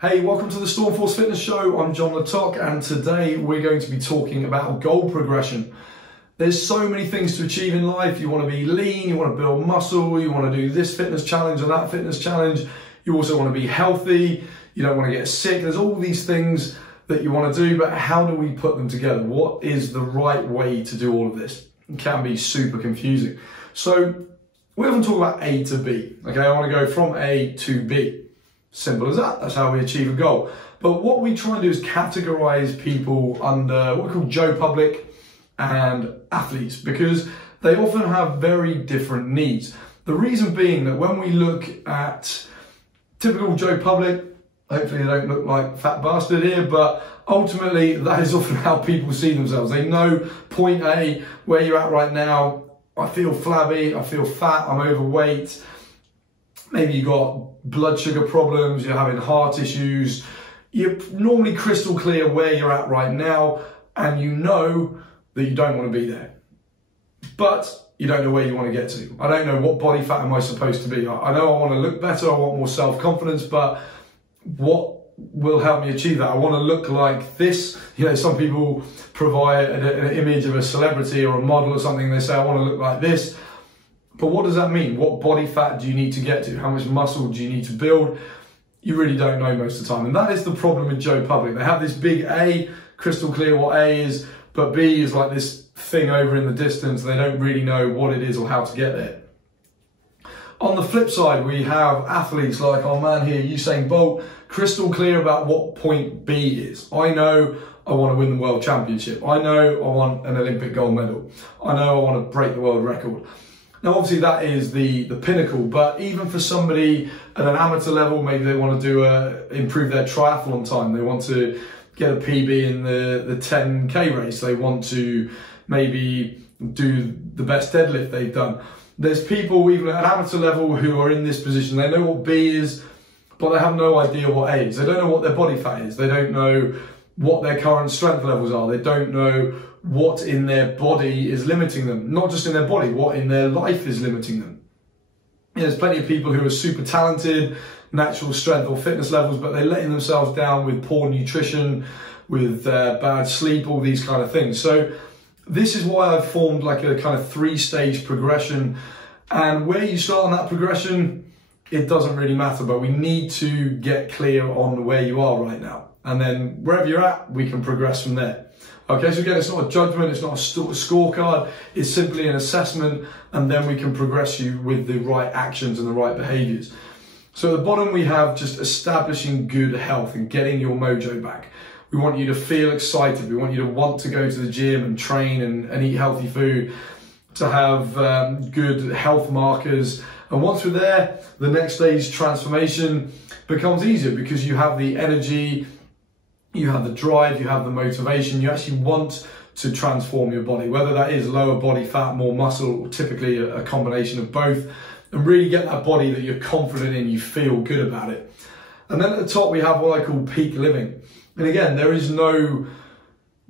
Hey, welcome to the Stormforce Fitness Show. I'm Jon Le Tocq, and today we're going to be talking about goal progression. There's so many things to achieve in life. You want to be lean, you want to build muscle, you want to do this fitness challenge or that fitness challenge. You also want to be healthy, you don't want to get sick. There's all these things that you want to do, but how do we put them together? What is the right way to do all of this? It can be super confusing. So we often talk about A to B. Okay, I want to go from A to B. Simple as that. That's how we achieve a goal. But what we try and do is categorize people under what we call Joe Public and athletes, because they often have very different needs. The reason being that when we look at typical Joe Public, hopefully they don't look like fat bastard here, but ultimately that is often how people see themselves. They know point A, where you're at right now. I feel flabby, I feel fat, I'm overweight. Maybe you've got blood sugar problems, you're having heart issues. You're normally crystal clear where you're at right now, and you know that you don't want to be there. But you don't know where you want to get to. I don't know what body fat am I supposed to be. I know I want to look better, I want more self-confidence, but what will help me achieve that? I want to look like this. You know, some people provide an image of a celebrity or a model or something. They say, I want to look like this. But what does that mean? What body fat do you need to get to? How much muscle do you need to build? You really don't know most of the time. And that is the problem with Joe Public. They have this big A, crystal clear what A is, but B is like this thing over in the distance. They don't really know what it is or how to get there. On the flip side, we have athletes like our man here, Usain Bolt, crystal clear about what point B is. I know I want to win the world championship. I know I want an Olympic gold medal. I know I want to break the world record. Now, obviously that is the pinnacle, but even for somebody at an amateur level, maybe they want to do improve their triathlon time. They want to get a PB in the 10K race. They want to maybe do the best deadlift they've done. There's people even at an amateur level who are in this position. They know what B is, but they have no idea what A is. They don't know what their body fat is. They don't know what their current strength levels are. They don't know what in their body is limiting them. Not just in their body, what in their life is limiting them. You know, there's plenty of people who are super talented, natural strength or fitness levels, but they're letting themselves down with poor nutrition, with bad sleep, all these kind of things. So this is why I've formed like a kind of 3-stage progression. And where you start on that progression, it doesn't really matter, but we need to get clear on where you are right now. And then wherever you're at, we can progress from there. Okay, so again, it's not a judgment, it's not a scorecard, it's simply an assessment, and then we can progress you with the right actions and the right behaviors. So at the bottom, we have just establishing good health and getting your mojo back. We want you to feel excited. We want you to want to go to the gym and train and eat healthy food, to have good health markers. And once we're there, the next stage transformation becomes easier because you have the energy, you have the drive, you have the motivation, you actually want to transform your body, whether that is lower body fat, more muscle, or typically a combination of both, and really get that body that you're confident in, you feel good about it. And then at the top, we have what I call peak living. And again, there is no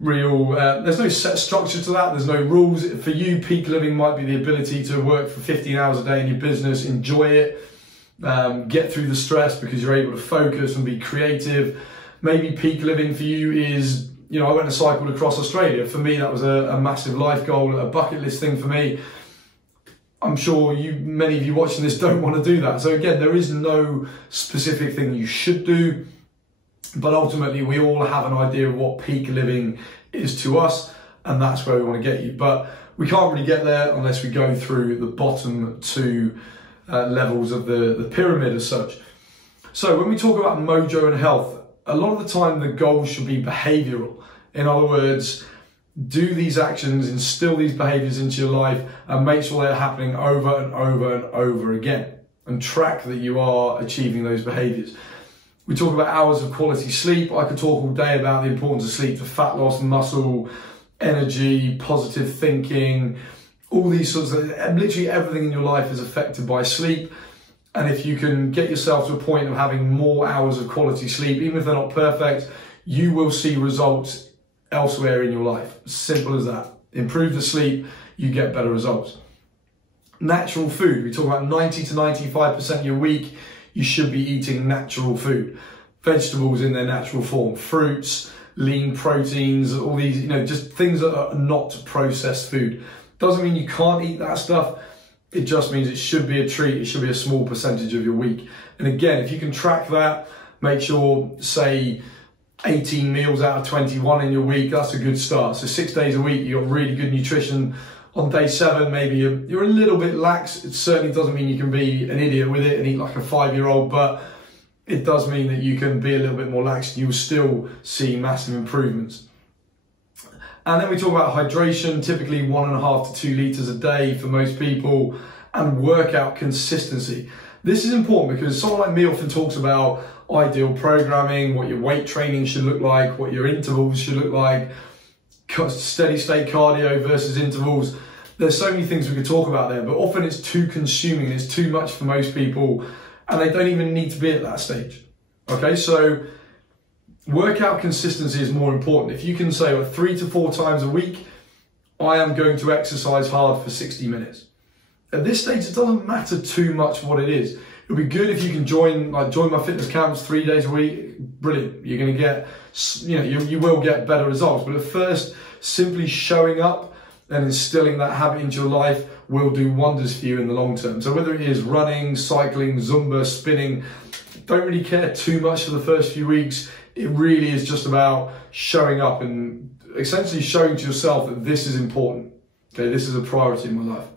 real, there's no set structure to that, there's no rules. For you, peak living might be the ability to work for 15 hours a day in your business, enjoy it, get through the stress because you're able to focus and be creative. Maybe peak living for you is, you know, I went and cycled across Australia. For me, that was a massive life goal, a bucket list thing for me. I'm sure many of you watching this don't want to do that. So again, there is no specific thing you should do, but ultimately we all have an idea of what peak living is to us, and that's where we want to get you. But we can't really get there unless we go through the bottom 2 levels of the pyramid as such. So when we talk about mojo and health, a lot of the time the goal should be behavioral. In other words, do these actions, instill these behaviors into your life, and make sure they're happening over and over and over again, and track that you are achieving those behaviors. We talk about hours of quality sleep. I could talk all day about the importance of sleep for fat loss, muscle, energy, positive thinking, all these sorts of, literally everything in your life is affected by sleep. And if you can get yourself to a point of having more hours of quality sleep, even if they're not perfect, you will see results elsewhere in your life. Simple as that. Improve the sleep, you get better results. Natural food. We talk about 90 to 95% of your week, you should be eating natural food. vegetables in their natural form, fruits, lean proteins, all these, just things that are not processed food. Doesn't mean you can't eat that stuff. It just means it should be a treat. It should be a small percentage of your week. And again, if you can track that, make sure, say, 18 meals out of 21 in your week, that's a good start. So 6 days a week, you've got really good nutrition. On day 7, maybe you're a little bit lax. It certainly doesn't mean you can be an idiot with it and eat like a 5-year-old, but it does mean that you can be a little bit more lax. You will still see massive improvements. And then we talk about hydration, typically 1.5 to 2 litres a day for most people, and workout consistency. This is important because someone like me often talks about ideal programming, what your weight training should look like, what your intervals should look like, steady state cardio versus intervals. There's so many things we could talk about there, but often it's too consuming, it's too much for most people, and they don't even need to be at that stage. Okay, so workout consistency is more important. If you can say, well, 3 to 4 times a week, I am going to exercise hard for 60 minutes. At this stage, it doesn't matter too much what it is. It'll be good if you can join my fitness camps 3 days a week. Brilliant. You're going to get, you will get better results. But at first, simply showing up and instilling that habit into your life will do wonders for you in the long term. So whether it is running, cycling, Zumba, spinning, don't really care too much for the first few weeks. It really is just about showing up and essentially showing to yourself that this is important. Okay, this is a priority in my life.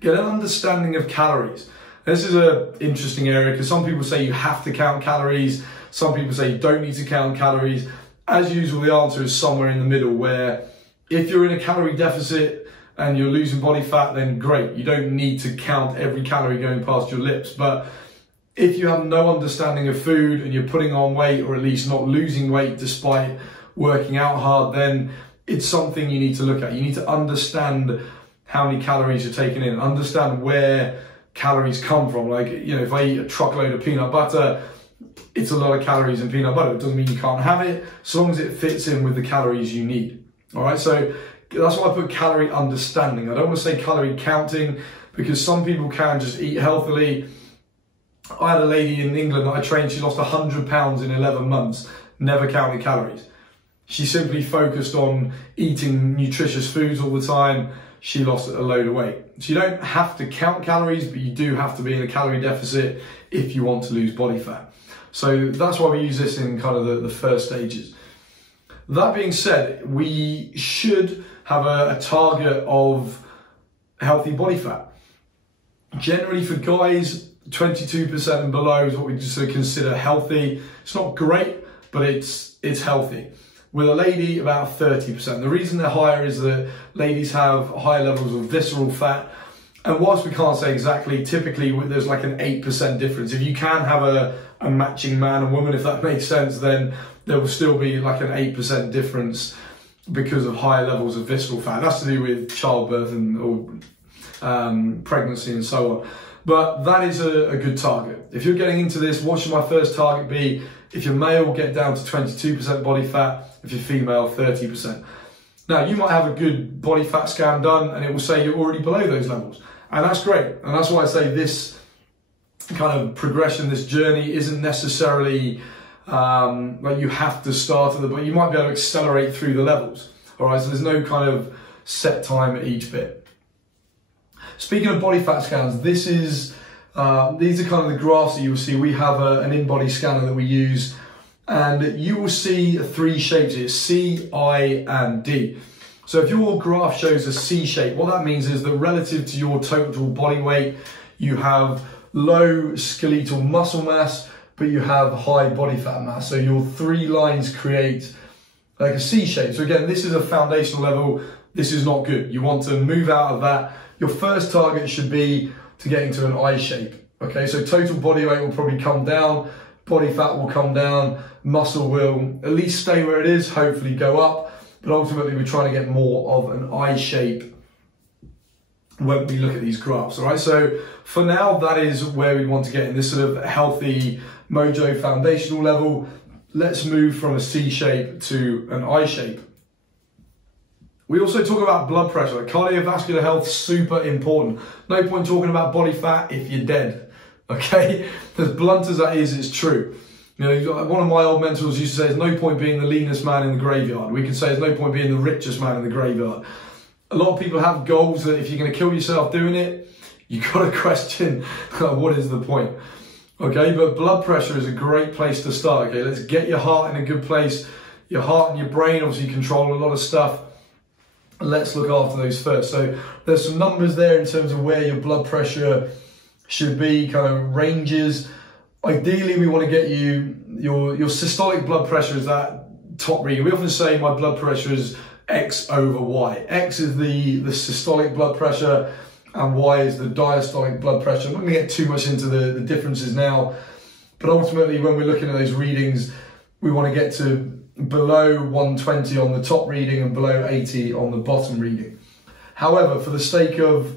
Get an understanding of calories. This is an interesting area because some people say you have to count calories. Some people say you don't need to count calories. As usual, the answer is somewhere in the middle, where if you're in a calorie deficit and you're losing body fat, then great. You don't need to count every calorie going past your lips. But if you have no understanding of food and you're putting on weight, or at least not losing weight despite working out hard, then it's something you need to look at. You need to understand how many calories you're taking in, understand where calories come from. Like, if I eat a truckload of peanut butter, it's a lot of calories in peanut butter. It doesn't mean you can't have it, as long as it fits in with the calories you need. All right, so that's why I put calorie understanding. I don't want to say calorie counting, because some people can just eat healthily. I had a lady in England that I trained, she lost 100 pounds in 11 months, never counted calories. She simply focused on eating nutritious foods all the time. She lost a load of weight. So you don't have to count calories, but you do have to be in a calorie deficit if you want to lose body fat. So that's why we use this in kind of the first stages. That being said, we should have a target of healthy body fat. Generally for guys, 22% and below is what we just consider healthy. It's not great, but it's healthy. With a lady, about 30%. The reason they're higher is that ladies have higher levels of visceral fat. And whilst we can't say exactly, typically there's like an 8% difference. If you can have a matching man and woman, if that makes sense, then there will still be like an 8% difference because of higher levels of visceral fat. That's to do with childbirth or pregnancy and so on. But that is a good target. If you're getting into this, what should my first target be? If you're male, get down to 22% body fat. If you're female, 30%. Now, you might have a good body fat scan done and it will say you're already below those levels. And that's great. And that's why I say this kind of progression, this journey isn't necessarily like you have to start at but you might be able to accelerate through the levels. All right, so there's no kind of set time at each bit. Speaking of body fat scans, this is these are kind of the graphs that you will see. We have an in-body scanner that we use, and you will see 3 shapes here, C, I, and D. So if your graph shows a C shape, what that means is that relative to your total body weight, you have low skeletal muscle mass, but you have high body fat mass. So your 3 lines create like a C shape. So again, this is a foundational level. This is not good. You want to move out of that. Your first target should be to get into an I shape. Okay, so total body weight will probably come down, body fat will come down, muscle will at least stay where it is, hopefully go up, but ultimately we're trying to get more of an I shape when we look at these graphs. All right, so for now, that is where we want to get in this sort of healthy mojo foundational level. Let's move from a C shape to an I shape. We also talk about blood pressure. Cardiovascular health, super important. No point talking about body fat if you're dead, okay? As blunt as that is, it's true. You know, one of my old mentors used to say, there's no point being the leanest man in the graveyard. We could say there's no point being the richest man in the graveyard. A lot of people have goals that if you're going to kill yourself doing it, you've got to question what is the point. Okay, but blood pressure is a great place to start. Okay, let's get your heart in a good place. Your heart and your brain obviously control a lot of stuff. Let's look after those first. So there's some numbers there in terms of where your blood pressure should be, kind of ranges. Ideally, we want to get you, your systolic blood pressure is that top reading. We often say my blood pressure is X over Y. X is the systolic blood pressure and Y is the diastolic blood pressure. I'm not going to get too much into the differences now, but ultimately when we're looking at those readings, we want to get to below 120 on the top reading and below 80 on the bottom reading. However, for the sake of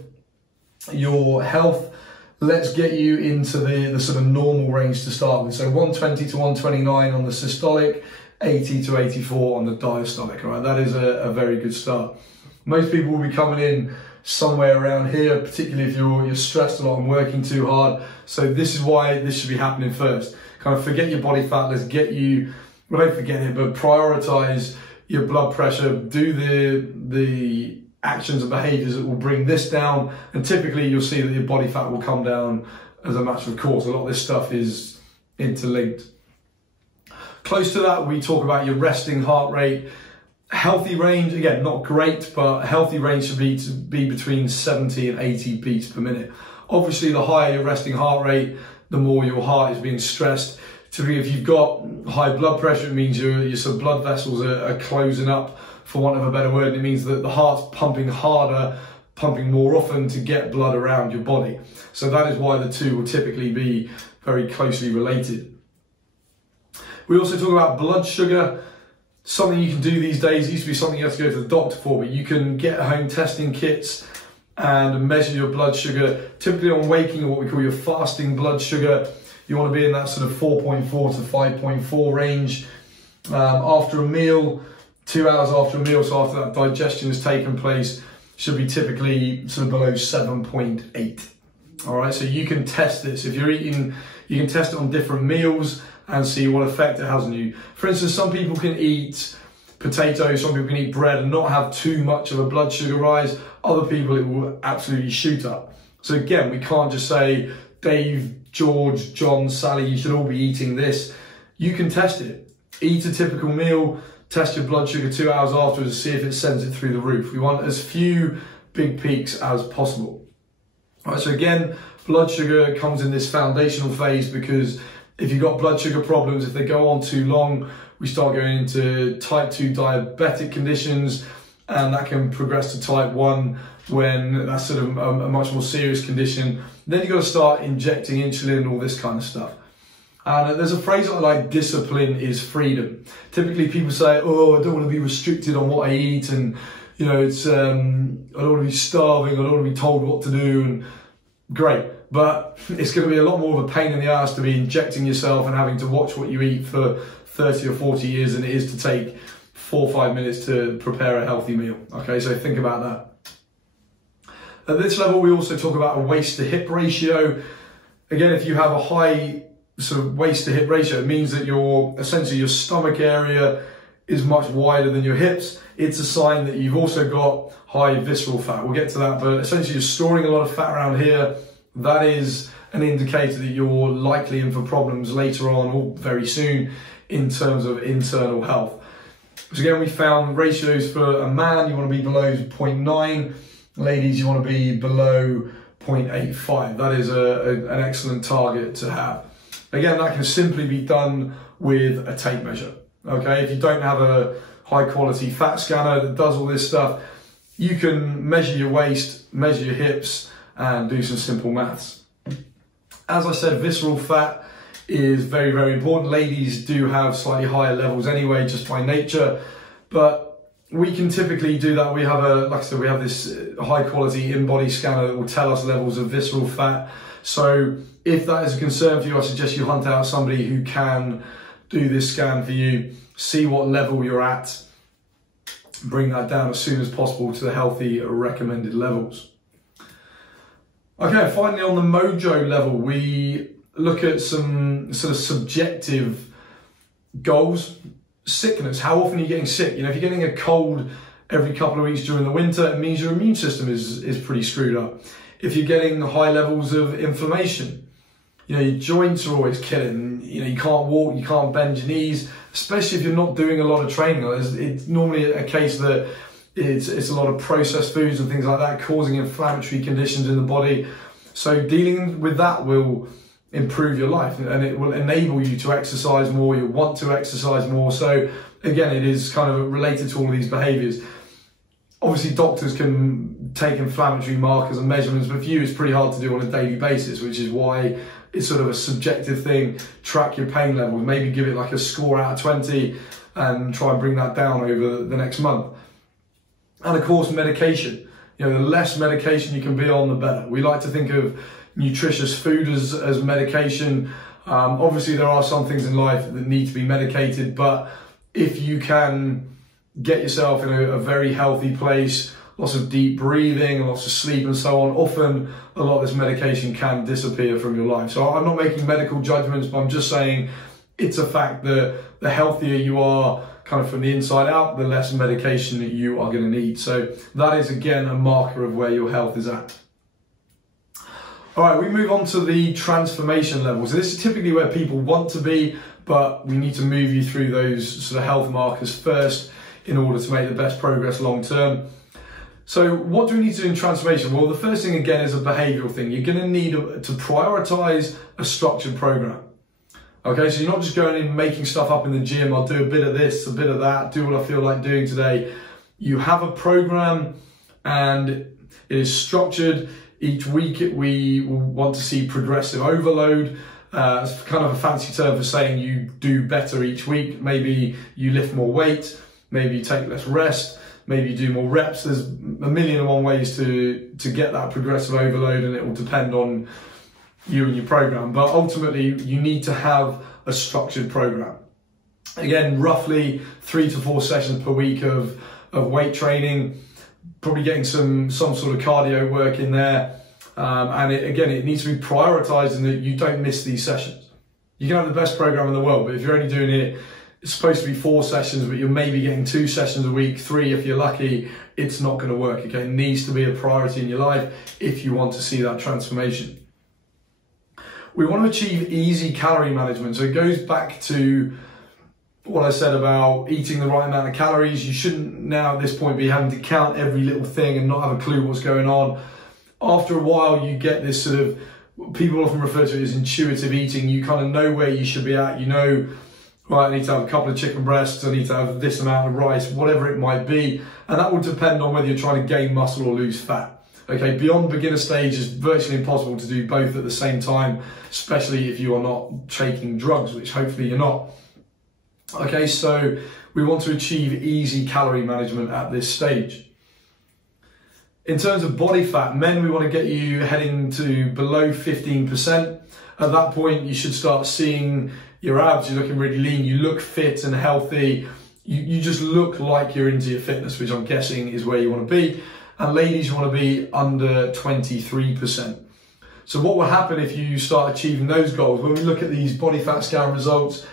your health, let's get you into the sort of normal range to start with. So 120 to 129 on the systolic, 80 to 84 on the diastolic. All right, that is a very good start. Most people will be coming in somewhere around here, particularly if you're stressed a lot and working too hard. So this is why this should be happening first. Kind of forget your body fat. Let's get you, well, don't forget it, but prioritize your blood pressure. Do the actions and behaviors that will bring this down, and typically you'll see that your body fat will come down as a matter of course. A lot of this stuff is interlinked. Close to that, we talk about your resting heart rate. Healthy range, again, not great, but a healthy range should be between 70 and 80 beats per minute. Obviously, the higher your resting heart rate, the more your heart is being stressed. Typically, if you've got high blood pressure, it means your sort of blood vessels are closing up, for want of a better word. It means that the heart's pumping harder, pumping more often to get blood around your body. So that is why the two will typically be very closely related. We also talk about blood sugar. Something you can do these days. It used to be something you have to go to the doctor for, but you can get home testing kits and measure your blood sugar. Typically on waking, or what we call your fasting blood sugar, you want to be in that sort of 4.4 to 5.4 range. After a meal, 2 hours after a meal, so after that digestion has taken place, should be typically sort of below 7.8. All right, so you can test this. If you're eating, you can test it on different meals and see what effect it has on you. For instance, some people can eat potatoes, some people can eat bread and not have too much of a blood sugar rise. Other people, it will absolutely shoot up. So again, we can't just say, Dave, George, John, Sally, you should all be eating this. You can test it. Eat a typical meal, test your blood sugar 2 hours afterwards to see if it sends it through the roof. We want as few big peaks as possible. All right, so again, blood sugar comes in this foundational phase because if you've got blood sugar problems, if they go on too long, we start going into type 2 diabetic conditions, and that can progress to type 1 when that's sort of a much more serious condition. Then you've got to start injecting insulin and all this kind of stuff. And there's a phrase I like, discipline is freedom. Typically people say, oh, I don't want to be restricted on what I eat, and you know, it's I don't want to be starving, I don't want to be told what to do, and great. But it's going to be a lot more of a pain in the ass to be injecting yourself and having to watch what you eat for 30 or 40 years than it is to take 4 or 5 minutes to prepare a healthy meal. Okay, so think about that. At this level, we also talk about a waist to hip ratio. Again, if you have a high sort of waist to hip ratio, it means that essentially your stomach area is much wider than your hips. It's a sign that you've also got high visceral fat. We'll get to that, but essentially you're storing a lot of fat around here. That is an indicator that you're likely in for problems later on or very soon in terms of internal health. So again, we found ratios for a man, you want to be below 0.9. Ladies, you want to be below 0.85. That is an excellent target to have. Again, that can simply be done with a tape measure. Okay, if you don't have a high quality fat scanner that does all this stuff, you can measure your waist, measure your hips, and do some simple maths. As I said, visceral fat is very, very important. Ladies do have slightly higher levels anyway, just by nature, but we can typically do that. We have like I said, we have this high quality in-body scanner that will tell us levels of visceral fat. So if that is a concern for you, I suggest you hunt out somebody who can do this scan for you, see what level you're at, bring that down as soon as possible to the healthy recommended levels. Okay, finally on the mojo level, we look at some sort of subjective goals. Sickness, how often are you getting sick? You know, if you're getting a cold every couple of weeks during the winter, it means your immune system is pretty screwed up. If you're getting high levels of inflammation, you know, your joints are always killing. You know, you can't walk, you can't bend your knees, especially if you're not doing a lot of training. It's normally a case that it's a lot of processed foods and things like that causing inflammatory conditions in the body. So dealing with that will improve your life, and it will enable you to exercise more. You'll want to exercise more. So again, it is kind of related to all of these behaviors. Obviously, doctors can take inflammatory markers and measurements, but for you, it's pretty hard to do on a daily basis, which is why it's sort of a subjective thing. Track your pain levels, maybe give it like a score out of 20 and try and bring that down over the next month. And of course, medication. You know, the less medication you can be on, the better. We like to think of nutritious food as medication. Obviously, there are some things in life that need to be medicated, but if you can get yourself in a very healthy place, lots of deep breathing and lots of sleep and so on, often a lot of this medication can disappear from your life. So I'm not making medical judgments, but I'm just saying it's a fact that the healthier you are kind of from the inside out, the less medication that you are going to need. So that is, again, a marker of where your health is at. All right, we move on to the transformation level. So this is typically where people want to be, but we need to move you through those sort of health markers first in order to make the best progress long term. So what do we need to do in transformation? Well, the first thing, again, is a behavioral thing. You're going to need to prioritize a structured program. Okay, so you're not just going in making stuff up in the gym. I'll do a bit of this, a bit of that, do what I feel like doing today. You have a program and it is structured. Each week we will want to see progressive overload. It's kind of a fancy term for saying you do better each week. Maybe you lift more weight, maybe you take less rest, maybe you do more reps. There's a million and one ways to get that progressive overload, and it will depend on you and your program. But ultimately, you need to have a structured program. Again, roughly 3 to 4 sessions per week of weight training, probably getting some sort of cardio work in there. And it needs to be prioritized in that you don't miss these sessions. You can have the best program in the world, but if you're only doing it, it's supposed to be 4 sessions, but you're maybe getting 2 sessions a week, 3 if you're lucky, it's not going to work. Okay, it needs to be a priority in your life if you want to see that transformation. We want to achieve easy calorie management. So it goes back to what I said about eating the right amount of calories. You shouldn't now at this point be having to count every little thing and not have a clue what's going on. After a while, you get this sort of, people often refer to it as intuitive eating. You kind of know where you should be at. You know, right, I need to have a couple of chicken breasts, I need to have this amount of rice, whatever it might be. And that will depend on whether you're trying to gain muscle or lose fat. Okay, beyond beginner stage, it's virtually impossible to do both at the same time, especially if you are not taking drugs, which hopefully you're not. Okay, so we want to achieve easy calorie management at this stage. In terms of body fat, men, we want to get you heading to below 15%. At that point, you should start seeing your abs, you're looking really lean, you look fit and healthy, you just look like you're into your fitness, which I'm guessing is where you want to be. And ladies, you want to be under 23%. So what will happen if you start achieving those goals? When we look at these body fat scan results,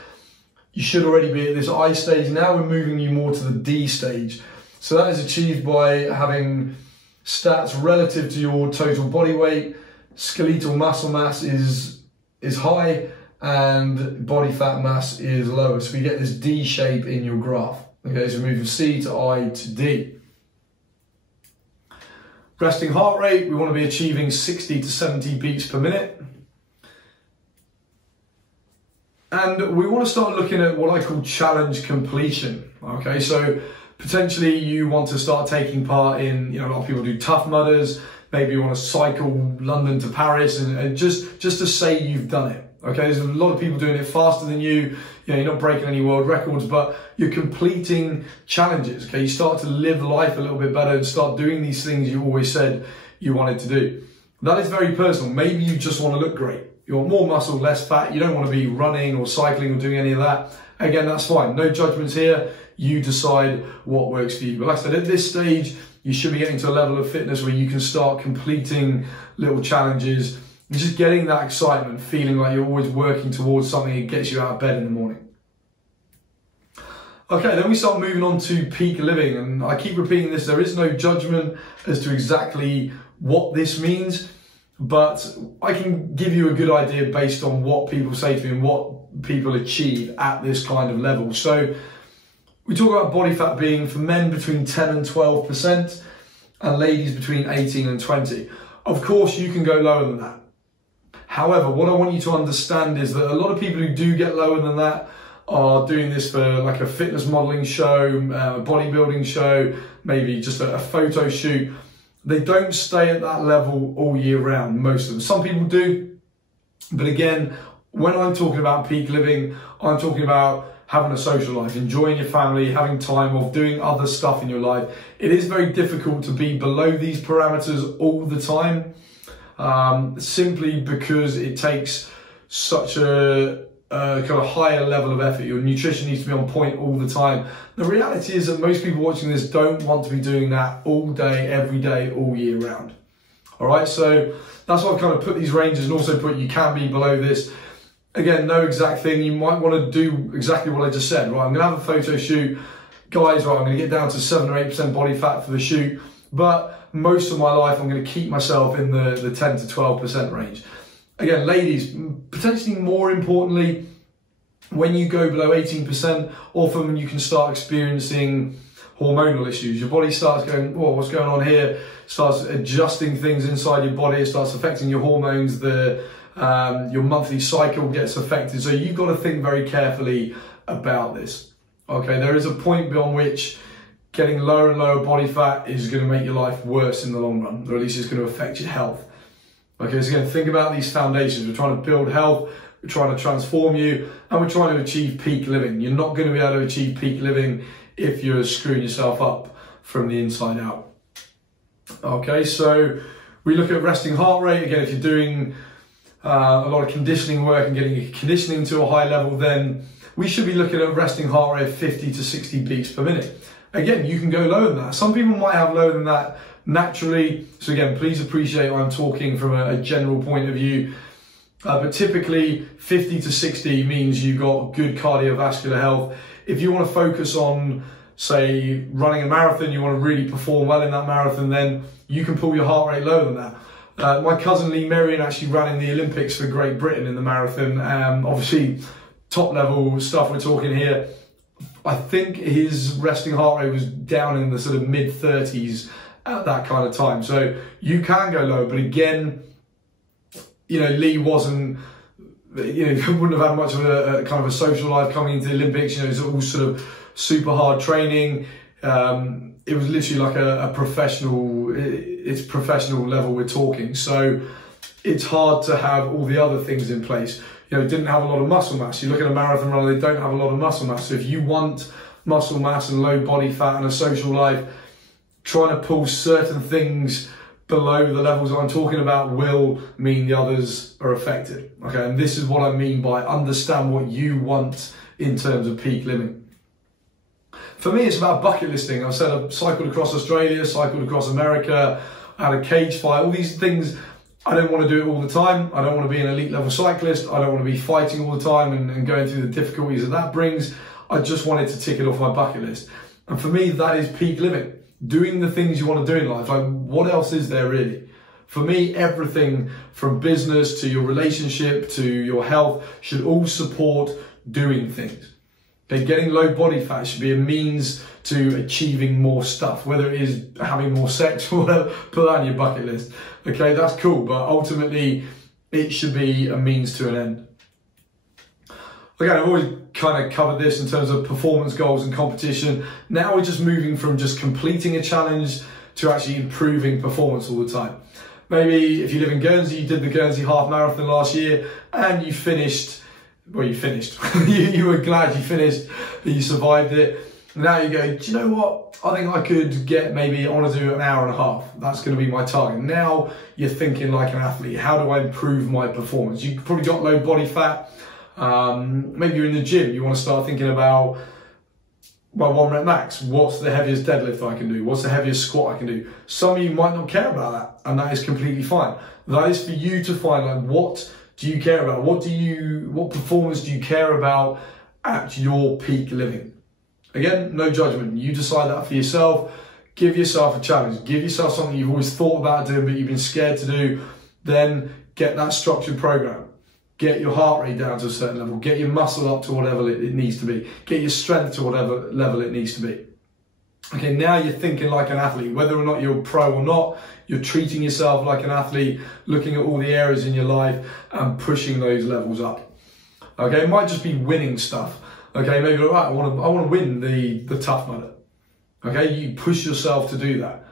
you should already be at this I stage. Now we're moving you more to the D stage. So that is achieved by having stats relative to your total body weight, skeletal muscle mass is high, and body fat mass is lower. So we get this D shape in your graph. Okay, so we move from C to I to D. Resting heart rate, we want to be achieving 60 to 70 beats per minute. And we want to start looking at what I call challenge completion. Okay, so potentially you want to start taking part in, a lot of people do Tough Mudders, maybe you want to cycle London to Paris and just to say you've done it. Okay, there's a lot of people doing it faster than you. You're not breaking any world records, but you're completing challenges. Okay, you start to live life a little bit better and start doing these things you always said you wanted to do. That is very personal. Maybe you just want to look great. You want more muscle, less fat. You don't want to be running or cycling or doing any of that. Again, that's fine. No judgments here. You decide what works for you. But like I said, at this stage, you should be getting to a level of fitness where you can start completing little challenges. And just getting that excitement, feeling like you're always working towards something that gets you out of bed in the morning. Okay, then we start moving on to peak living, and I keep repeating this, there is no judgment as to exactly what this means, but I can give you a good idea based on what people say to me and what people achieve at this kind of level. So we talk about body fat being for men between 10 and 12% and ladies between 18 and 20. Of course, you can go lower than that. However, what I want you to understand is that a lot of people who do get lower than that are doing this for like a fitness modeling show, a bodybuilding show, maybe just a photo shoot. They don't stay at that level all year round, most of them. Some people do, but again, when I'm talking about peak living, I'm talking about having a social life, enjoying your family, having time off, doing other stuff in your life. It is very difficult to be below these parameters all the time, simply because it takes such a kind of higher level of effort. Your nutrition needs to be on point all the time. The reality is that most people watching this don't want to be doing that all day, every day, all year round. All right, so that's why I've kind of put these ranges and also put you can be below this. Again, no exact thing. You might want to do exactly what I just said, right? I'm going to have a photo shoot. Guys, right, I'm going to get down to 7 or 8% body fat for the shoot, but most of my life I'm going to keep myself in the 10 to 12% range. Again, ladies, potentially more importantly, when you go below 18%, often you can start experiencing hormonal issues. Your body starts going, whoa, what's going on here? Starts adjusting things inside your body. It starts affecting your hormones. Your monthly cycle gets affected. So you've got to think very carefully about this. Okay, there is a point beyond which getting lower and lower body fat is going to make your life worse in the long run, or at least it's going to affect your health. Okay, so again, think about these foundations. We're trying to build health, we're trying to transform you, and we're trying to achieve peak living. You're not going to be able to achieve peak living if you're screwing yourself up from the inside out. Okay, so we look at resting heart rate. Again, if you're doing a lot of conditioning work and getting your conditioning to a high level, then we should be looking at resting heart rate of 50 to 60 beats per minute. Again, you can go lower than that. Some people might have lower than that naturally. So again, please appreciate I'm talking from a general point of view. But typically 50 to 60 means you've got good cardiovascular health. If you want to focus on, say, running a marathon, you want to really perform well in that marathon, then you can pull your heart rate lower than that. My cousin Lee Merrion actually ran in the Olympics for Great Britain in the marathon. Obviously, top level stuff we're talking here. I think his resting heart rate was down in the sort of mid 30s at that kind of time. So you can go low, but again, you know, Lee wasn't, you know, wouldn't have had much of a kind of a social life coming into the Olympics. You know, it's all sort of super hard training. It was literally like a professional, it's professional level we're talking. So it's hard to have all the other things in place. You know, didn't have a lot of muscle mass. You look at a marathon runner, they don't have a lot of muscle mass. So if you want muscle mass and low body fat and a social life, trying to pull certain things below the levels I'm talking about will mean the others are affected. Okay, and this is what I mean by understand what you want in terms of peak living. For me, it's about bucket listing. I've said I've cycled across Australia, cycled across America, I had a cage fight, all these things. I don't want to do it all the time. I don't want to be an elite level cyclist. I don't want to be fighting all the time and going through the difficulties that brings. I just wanted to tick it off my bucket list. And for me, that is peak living. Doing the things you want to do in life. Like, what else is there really? For me, everything from business to your relationship to your health should all support doing things. Okay, getting low body fat should be a means to achieving more stuff, whether it is having more sex or whatever, put that on your bucket list. Okay, that's cool, but ultimately it should be a means to an end. Again, I've always kind of covered this in terms of performance goals and competition. Now we're just moving from just completing a challenge to actually improving performance all the time. Maybe if you live in Guernsey, you did the Guernsey half marathon last year and you finished, well, you finished. you were glad you finished, that you survived it. Now you go, do you know what? I think I could get maybe, I want to do an hour and a half. That's going to be my target. Now you're thinking like an athlete. How do I improve my performance? You've probably got low body fat. Maybe you're in the gym. You want to start thinking about, well, 1 rep max. What's the heaviest deadlift I can do? What's the heaviest squat I can do? Some of you might not care about that, and that is completely fine. That is for you to find, like, what do you care about? What performance do you care about at your peak living? Again, no judgment. You decide that for yourself. Give yourself a challenge. Give yourself something you've always thought about doing, but you've been scared to do. Then get that structured program. Get your heart rate down to a certain level. Get your muscle up to whatever it needs to be. Get your strength to whatever level it needs to be. Okay, now you're thinking like an athlete. Whether or not you're pro or not, you're treating yourself like an athlete, looking at all the areas in your life and pushing those levels up. Okay, it might just be winning stuff. Okay, maybe, all right, I want to win the Tough Mudder. Okay, you push yourself to do that.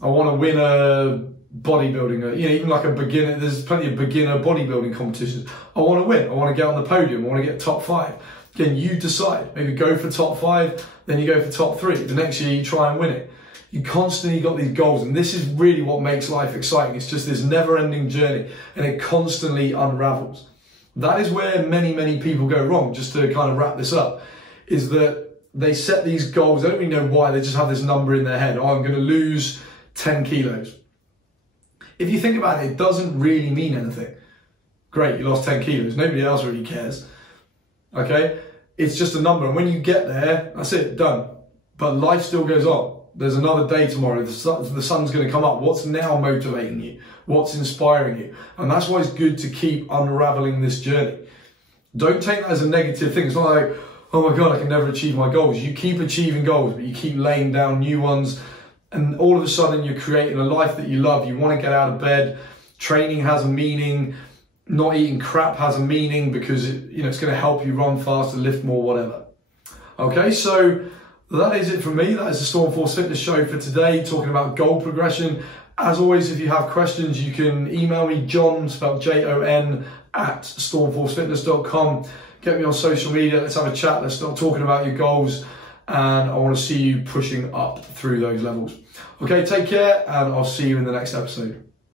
I want to win a bodybuilding, even like a beginner, there's plenty of beginner bodybuilding competitions. I want to win, I want to get on the podium, I want to get top 5. Again, you decide, maybe go for top 5, then you go for top 3. The next year you try and win it. You constantly got these goals, and this is really what makes life exciting. It's just this never-ending journey, and it constantly unravels. That is where many, many people go wrong, just to kind of wrap this up, is that they set these goals, they don't really know why, they just have this number in their head. Oh, I'm going to lose 10 kilos. If you think about it, it doesn't really mean anything. Great, you lost 10 kilos. Nobody else really cares. Okay? It's just a number. And when you get there, that's it, done. But life still goes on. There's another day tomorrow. The sun's going to come up. What's now motivating you? What's inspiring you? And that's why it's good to keep unraveling this journey. Don't take that as a negative thing. It's not like, oh my God, I can never achieve my goals. You keep achieving goals, but you keep laying down new ones. And all of a sudden you're creating a life that you love. You want to get out of bed. Training has a meaning. Not eating crap has a meaning because it's going to help you run faster, lift more, whatever. Okay, so that is it from me. That is the Stormforce Fitness Show for today, talking about goal progression. As always, if you have questions, you can email me, Jon, spelled Jon, at stormforcefitness.com. Get me on social media. Let's have a chat. Let's start talking about your goals. And I want to see you pushing up through those levels. Okay, take care, and I'll see you in the next episode.